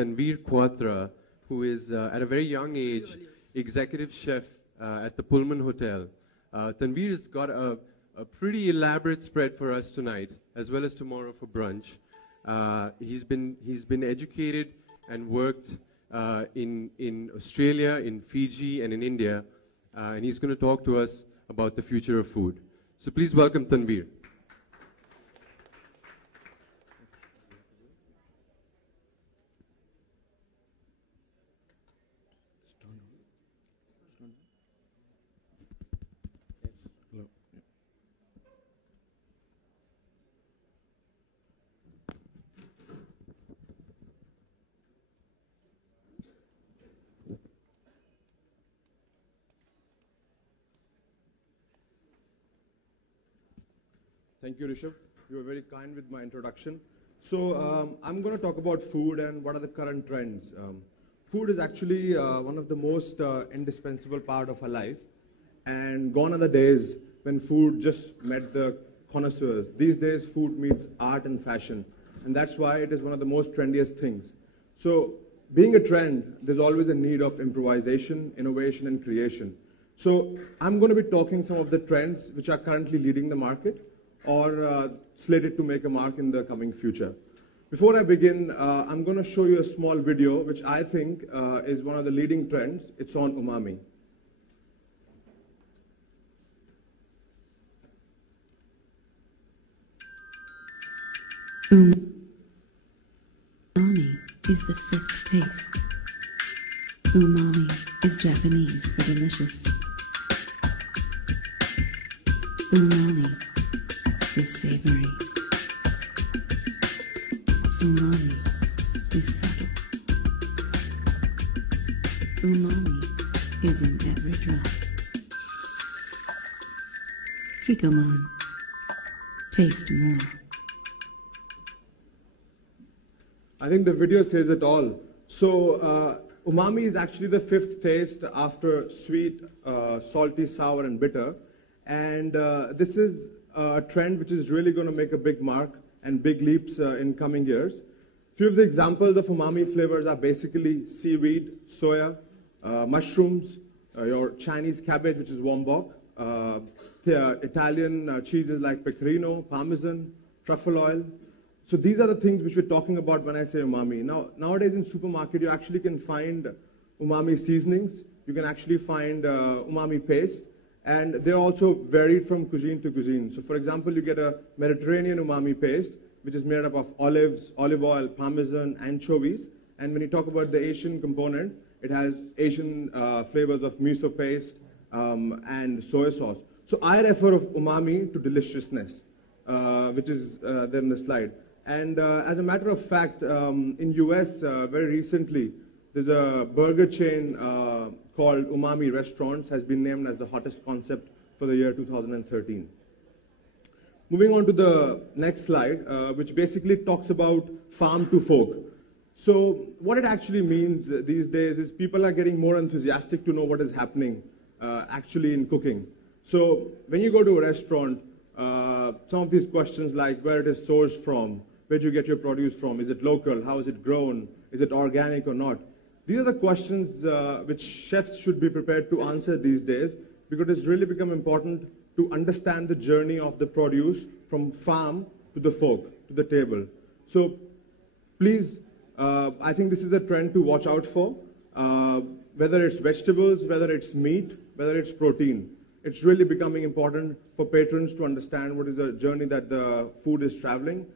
Tanveer Kwatra, who is at a very young age executive chef at the Pullman Hotel. Tanveer's got a pretty elaborate spread for us tonight, as well as tomorrow for brunch. He's been educated and worked in Australia, in Fiji, and in India, and he's going to talk to us about the future of food. So please welcome Tanveer. Thank you, Rishabh. You were very kind with my introduction. So I'm going to talk about food and what are the current trends. Food is actually one of the most indispensable part of our life. And gone are the days when food just met the connoisseurs. These days, food meets art and fashion. And that's why it is one of the most trendiest things. So being a trend, there's always a need of improvisation, innovation, and creation. So I'm going to be talking some of the trends which are currently leading the market, or slated to make a mark in the coming future. Before I begin, I'm going to show you a small video which I think is one of the leading trends. It's on umami. Umami is the fifth taste. Umami is Japanese for delicious. Umami is savory. Umami is subtle. Umami is in every drop. Kikkoman. Taste more. I think the video says it all. So umami is actually the fifth taste after sweet, salty, sour, and bitter. And this is a trend which is really going to make a big mark and big leaps in coming years. Few of the examples of umami flavors are basically seaweed, soya, mushrooms, your Chinese cabbage, which is wombok, Italian cheeses like pecorino, parmesan, truffle oil. So these are the things which we're talking about when I say umami. Now, nowadays in supermarket, you actually can find umami seasonings. You can actually find umami paste. And they're also varied from cuisine to cuisine. So for example, you get a Mediterranean umami paste, which is made up of olives, olive oil, parmesan, anchovies. And when you talk about the Asian component, it has Asian flavors of miso paste and soy sauce. So I refer of umami to deliciousness, which is there in the slide. And as a matter of fact, in US, very recently, there's a burger chain called Umami Restaurants, has been named as the hottest concept for the year 2013. Moving on to the next slide, which basically talks about farm to fork. So what it actually means these days is people are getting more enthusiastic to know what is happening actually in cooking. So when you go to a restaurant, some of these questions like where it is sourced from, where do you get your produce from, is it local, how is it grown, is it organic or not? These are the questions which chefs should be prepared to answer these days, because it's really become important to understand the journey of the produce from farm to the fork, to the table. So please, I think this is a trend to watch out for, whether it's vegetables, whether it's meat, whether it's protein. It's really becoming important for patrons to understand what is the journey that the food is traveling.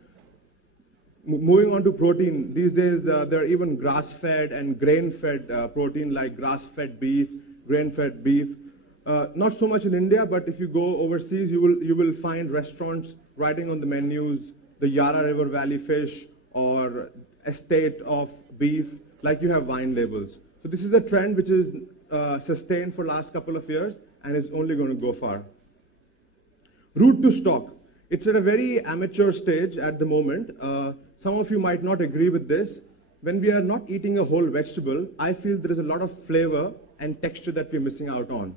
Moving on to protein, these days there are even grass-fed and grain-fed protein like grass-fed beef, grain-fed beef. Not so much in India, but if you go overseas, you will find restaurants writing on the menus the Yarra River Valley fish or estate of beef, like you have wine labels. So this is a trend which is sustained for the last couple of years and is only going to go far. Route to stock. It's at a very amateur stage at the moment. Some of you might not agree with this. When we are not eating a whole vegetable, I feel there is a lot of flavor and texture that we're missing out on.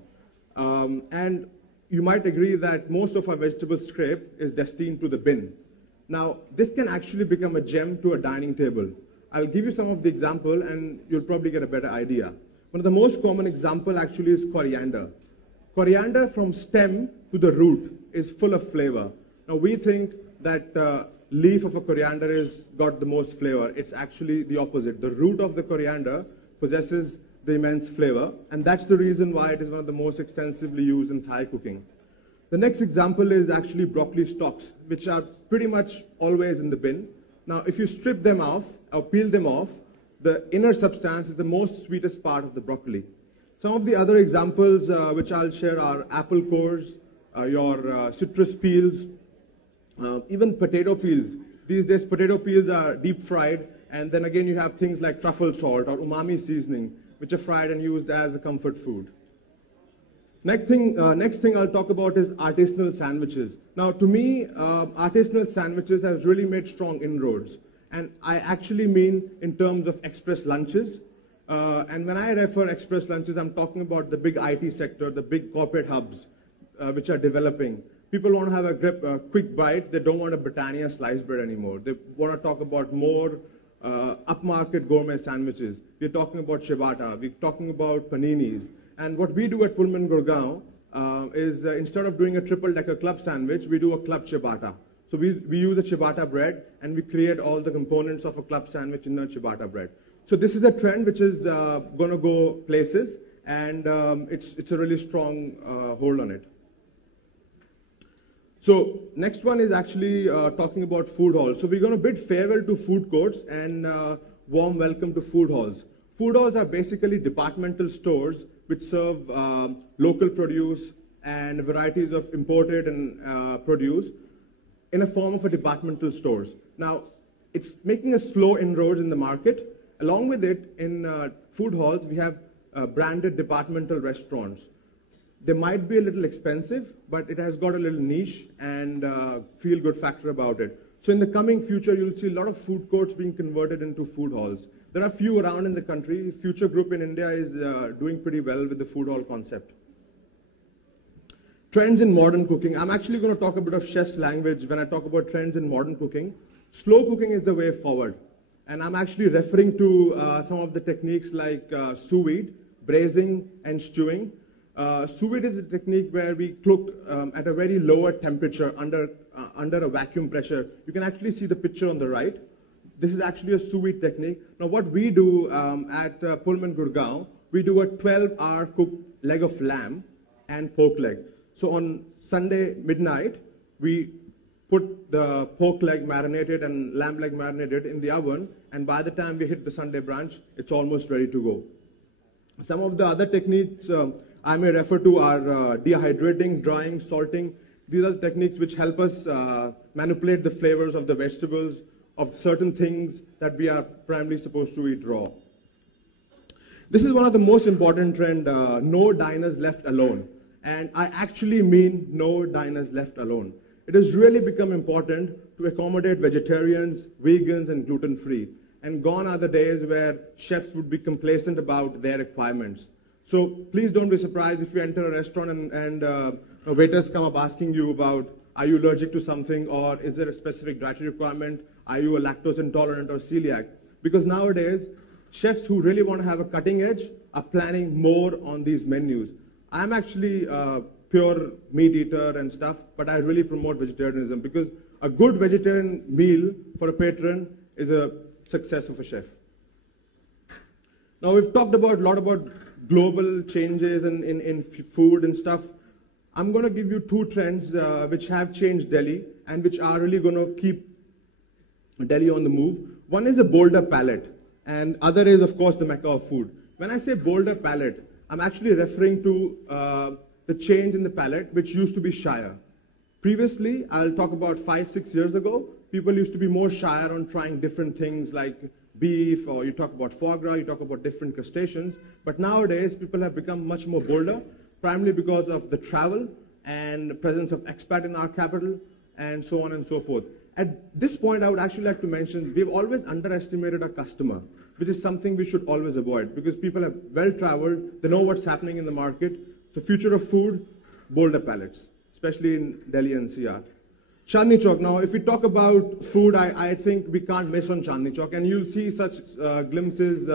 And you might agree that most of our vegetable scrape is destined to the bin. Now, this can actually become a gem to a dining table. I'll give you some of the example and you'll probably get a better idea. One of the most common example actually is coriander. Coriander from stem to the root is full of flavor. Now we think that leaf of a coriander has got the most flavor. It's actually the opposite. The root of the coriander possesses the immense flavor, and that's the reason why it is one of the most extensively used in Thai cooking. The next example is actually broccoli stalks, which are pretty much always in the bin. Now, if you strip them off or peel them off, the inner substance is the most sweetest part of the broccoli. Some of the other examples which I'll share are apple cores, your citrus peels, even potato peels. These days, potato peels are deep fried, and then again you have things like truffle salt or umami seasoning, which are fried and used as a comfort food. Next thing I'll talk about is artisanal sandwiches. Now, to me, artisanal sandwiches have really made strong inroads. And I actually mean in terms of express lunches. And when I refer express lunches, I'm talking about the big IT sector, the big corporate hubs, which are developing. People want to have a quick bite. They don't want a Britannia sliced bread anymore. They want to talk about more upmarket gourmet sandwiches. We're talking about ciabatta. We're talking about paninis. And what we do at Pullman Gurgaon is instead of doing a triple-decker club sandwich, we do a club ciabatta. So we use a ciabatta bread, and we create all the components of a club sandwich in a ciabatta bread. So this is a trend which is going to go places, and it's a really strong hold on it. So next one is actually talking about food halls. So we're going to bid farewell to food courts and warm welcome to food halls. Food halls are basically departmental stores which serve local produce and varieties of imported and produce in a form of a departmental stores. Now, it's making a slow inroads in the market. Along with it, in food halls, we have branded departmental restaurants. They might be a little expensive, but it has got a little niche and feel-good factor about it. So in the coming future, you'll see a lot of food courts being converted into food halls. There are few around in the country. Future Group in India is doing pretty well with the food hall concept. Trends in modern cooking. I'm actually going to talk a bit of chef's language when I talk about trends in modern cooking. Slow cooking is the way forward. And I'm actually referring to some of the techniques like sous vide, braising, and stewing. Sous vide is a technique where we cook at a very lower temperature under a vacuum pressure. You can actually see the picture on the right. This is actually a sous vide technique. Now what we do at Pullman Gurgaon, we do a 12-hour cooked leg of lamb and pork leg. So on Sunday midnight, we put the pork leg marinated and lamb leg marinated in the oven, and by the time we hit the Sunday brunch, it's almost ready to go. Some of the other techniques I may refer to are dehydrating, drying, salting. These are the techniques which help us manipulate the flavors of the vegetables, of certain things that we are primarily supposed to eat raw. This is one of the most important trends, no diners left alone. And I actually mean no diners left alone. It has really become important to accommodate vegetarians, vegans, and gluten-free. And gone are the days where chefs would be complacent about their requirements. So please don't be surprised if you enter a restaurant and waiters come up asking you about, are you allergic to something, or is there a specific dietary requirement? Are you a lactose intolerant or celiac? Because nowadays, chefs who really want to have a cutting edge are planning more on these menus. I'm actually a pure meat eater and stuff, but I really promote vegetarianism because a good vegetarian meal for a patron is a success of a chef. Now we've talked a lot about global changes in food and stuff. I'm going to give you two trends which have changed Delhi and which are really going to keep Delhi on the move. One is a bolder palate, and other is, of course, the Mecca of food. When I say bolder palate, I'm actually referring to the change in the palate, which used to be shyer. Previously, I'll talk about 5-6 years ago, people used to be more shyer on trying different things like beef, or you talk about foie gras, you talk about different crustaceans. But nowadays, people have become much more bolder, primarily because of the travel and the presence of expat in our capital, and so on and so forth. At this point, I would actually like to mention, we've always underestimated our customer, which is something we should always avoid, because people have well-traveled, they know what's happening in the market. So future of food, bolder palates, especially in Delhi NCR. Chandni Chowk. Now, if we talk about food, I think we can't miss on Chandni Chowk, and you'll see such glimpses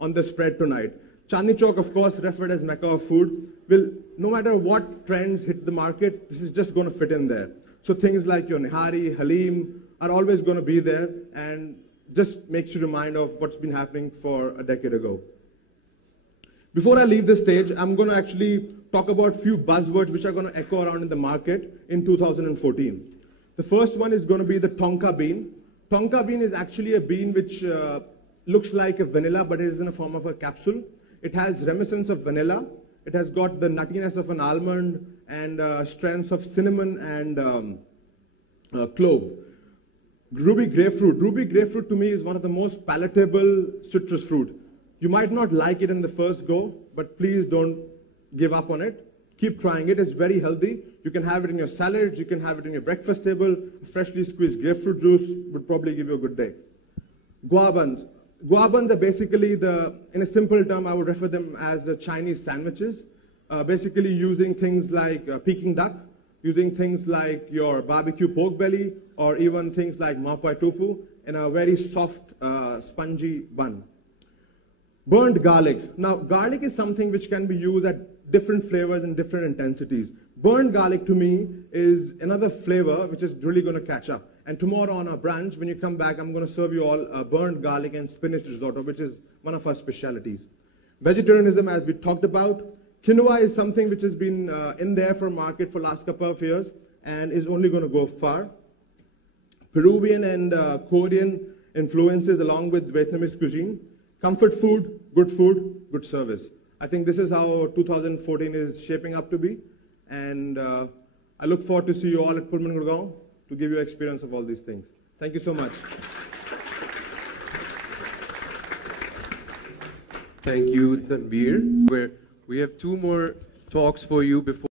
on the spread tonight. Chandni Chowk, of course, referred as Mecca of food, will, no matter what trends hit the market, this is just going to fit in there. So things like your Nihari, Halim are always going to be there, and just makes you remind of what's been happening for a decade ago. Before I leave the stage, I'm going to actually talk about a few buzzwords which are going to echo around in the market in 2014. The first one is going to be the tonka bean. Tonka bean is actually a bean which looks like a vanilla, but it is in a form of a capsule. It has reminiscence of vanilla. It has got the nuttiness of an almond and strengths of cinnamon and clove. Ruby grapefruit. Ruby grapefruit to me is one of the most palatable citrus fruit. You might not like it in the first go, but please don't give up on it. Keep trying it. It's very healthy. You can have it in your salads. You can have it in your breakfast table. Freshly squeezed grapefruit juice would probably give you a good day. Guavans. Guavans are basically in a simple term, I would refer them as the Chinese sandwiches. Basically using things like Peking duck, using things like your barbecue pork belly, or even things like mapai tofu in a very soft, spongy bun. Burnt garlic. Now, garlic is something which can be used at different flavors and different intensities. Burnt garlic to me is another flavor which is really going to catch up. And tomorrow on our brunch, when you come back, I'm going to serve you all a burnt garlic and spinach risotto, which is one of our specialities. Vegetarianism, as we talked about. Quinoa is something which has been in there for market for last couple of years and is only going to go far. Peruvian and Korean influences along with Vietnamese cuisine. Comfort food, good service. I think this is how 2014 is shaping up to be. And I look forward to see you all at Pullman, Gurgaon to give you experience of all these things. Thank you so much. Thank you, Tanveer. We have two more talks for you before